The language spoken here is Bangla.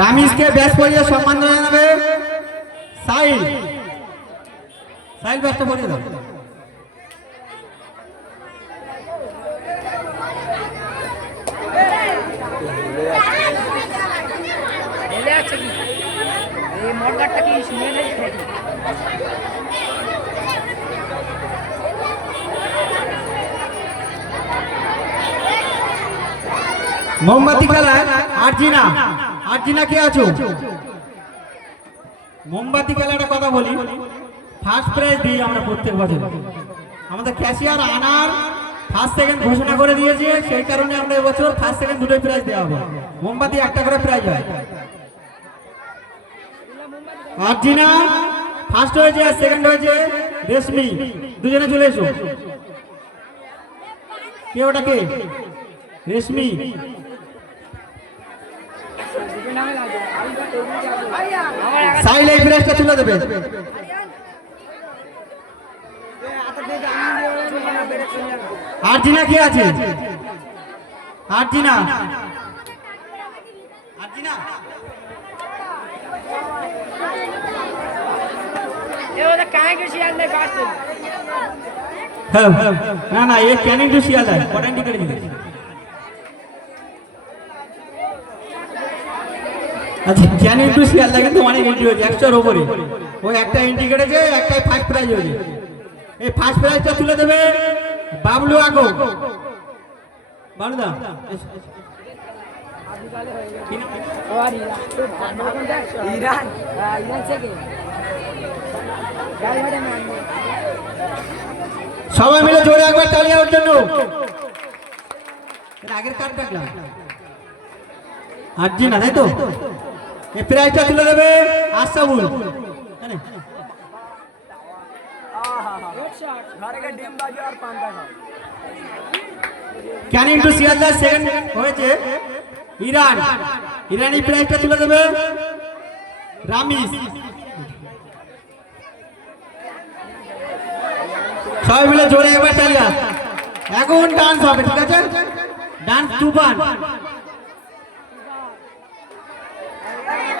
রামিজকে ব্যাস পরিয়ে সম্মান জানাবে সাইল। সাইল ব্যাসটা পরিয়ে দাও। মোমবাতি খেলায় আরজিনা, আরজিনা কে আছো? মোমবাতি খেলাটা কথা বলি, ফার্স্ট প্রাইজ দিই আমরা প্রত্যেক বছর। আমাদের ক্যাশিয়ার আনার ফার্স্ট সেকেন্ড ঘোষণা করে দিয়েছে, সেই কারণে আমরা এবছর ফার্স্ট সেকেন্ড দুটোই প্রাইজ দেওয়া হবে। মোমবাতি একটা করে প্রাইজ হয়। আরজিনা ফার্স্ট হয়েছে আর সেকেন্ড হয়েছে রেশমি, দুজনে চলে এসো। কে ওটা কে? রেশমি। সাইল এই প্রাইজটা তুলে দেবে। আরজিনা কে আছে? আরজিনা, আরজিনা না না, ये कैनिंग टू शियाला है, पॉइंट कर दिए। আচ্ছা, कैनिंग टू शियाला কিন্তু অনেক এন্ট্রি হয়েছে, 100 এর উপরে। ওই একটা এন্ট্রি কেটেছে, একটাই ফার্স্ট প্রাইজ হয়েছে। এই ফার্স্ট প্রাইজটা তুলে দেবে বাবলু আগো। বানুদা ইরান, ইরান থেকে সবাই মিলে জোরে একবার তালি দেওয়ার জন্য। আগের কার্ড দেখলাম আরজিনা, তাই তো? এই প্রাইজটা তুলে দেবে আশরাফুল। ক্যানিং টু শিয়ালদা সেকেন্ড হয়েছে ইরান, ইরানি প্রাইজটা তুলে দেবে রামিজ। সবাই মিলে জোরে একবার তালি। এখন ডান্স হবে, ঠিক আছে? ডান্স তুফান।